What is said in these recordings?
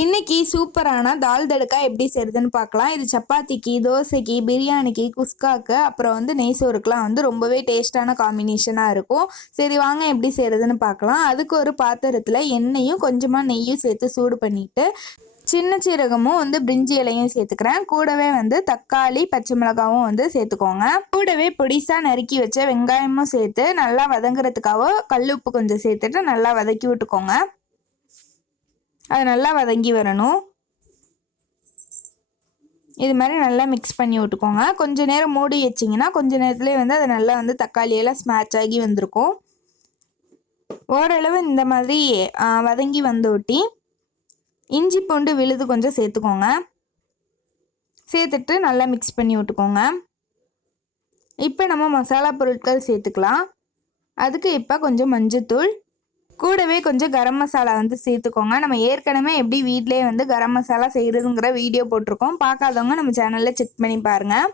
இன்னைக்கு சூப்பரான தால் தடுக்கா எப்படி செய்யறதுன்னு பார்க்கலாம். இது சப்பாத்திக்கு தோசைக்கு பிரியாணிக்கு குஸ்காக்கு அப்புறம் வந்து நெய் சோறுக்கெலாம் வந்து ரொம்பவே டேஸ்டான காம்பினேஷனாக இருக்கும். சரி வாங்க எப்படி செய்யறதுன்னு பார்க்கலாம். அதுக்கு ஒரு பாத்திரத்தில் எண்ணெயும் கொஞ்சமாக நெய்யும் சேர்த்து சூடு பண்ணிட்டு சின்ன சீரகமும் வந்து பிரிஞ்சி இலையும் சேர்த்துக்கிறேன். கூடவே வந்து தக்காளி பச்சை மிளகாவும் வந்து சேர்த்துக்கோங்க. கூடவே பொடிசாக நறுக்கி வச்ச வெங்காயமும் சேர்த்து நல்லா வதங்குறதுக்காக கல் உப்பு கொஞ்சம் சேர்த்துட்டு நல்லா வதக்கி விட்டுக்கோங்க. அது நல்லா வதங்கி வரணும். இது மாதிரி நல்லா மிக்ஸ் பண்ணி விட்டுக்கோங்க. கொஞ்ச நேரம் மூடி வச்சிங்கன்னா கொஞ்ச நேரத்துலேயே வந்து அது நல்லா வந்து தக்காளியெல்லாம் ஸ்மேட்ச் ஆகி வந்திருக்கும். ஓரளவு இந்த மாதிரி வதங்கி வந்து ஒட்டி இஞ்சி பூண்டு விழுது கொஞ்சம் சேர்த்துக்கோங்க. சேர்த்துட்டு நல்லா மிக்ஸ் பண்ணி விட்டுக்கோங்க. இப்போ நம்ம மசாலா பொருட்கள் சேர்த்துக்கலாம். அதுக்கு இப்போ கொஞ்சம் மஞ்சத்தூள் கூடவே கொஞ்சம் கரம் மசாலா வந்து சேர்த்துக்கோங்க. நம்ம ஏற்கனவே எப்படி வீட்டிலேயே வந்து கரம் மசாலா செய்கிறதுங்கிற வீடியோ போட்டிருக்கோம். பார்க்காதவங்க நம்ம சேனலில் செக் பண்ணி பாருங்கள்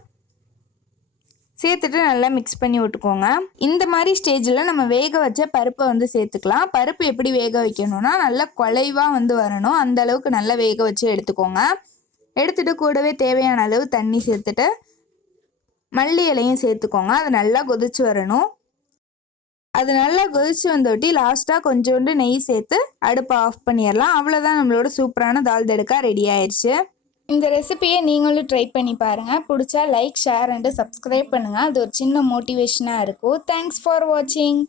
சேர்த்துட்டு நல்லா மிக்ஸ் பண்ணி விட்டுக்கோங்க. இந்த மாதிரி ஸ்டேஜில் நம்ம வேக வச்ச பருப்பை வந்து சேர்த்துக்கலாம். பருப்பு எப்படி வேக வைக்கணும்னா நல்லா குலைவாக வந்து வரணும். அந்த அளவுக்கு நல்லா வேக வச்சு எடுத்துக்கோங்க. எடுத்துட்டு கூடவே தேவையான அளவு தண்ணி சேர்த்துட்டு மல்லி இலையும் சேர்த்துக்கோங்க. அது நல்லா கொதிச்சு வரணும். அது நல்லா கொதிச்சு வந்தொட்டி லாஸ்ட்டாக கொஞ்சோண்டு நெய் சேர்த்து அடுப்பை ஆஃப் பண்ணிடலாம். அவ்வளோதான் நம்மளோட சூப்பரான தால் தடுக்கா ரெடி ஆயிடுச்சு. இந்த ரெசிபியை நீங்களும் ட்ரை பண்ணி பாருங்கள் பிடிச்சா லைக் ஷேர் அண்டு சப்ஸ்கிரைப் பண்ணுங்கள் அது ஒரு சின்ன மோட்டிவேஷனாக இருக்கும். தேங்க்ஸ் ஃபார் வாட்சிங்